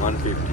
150.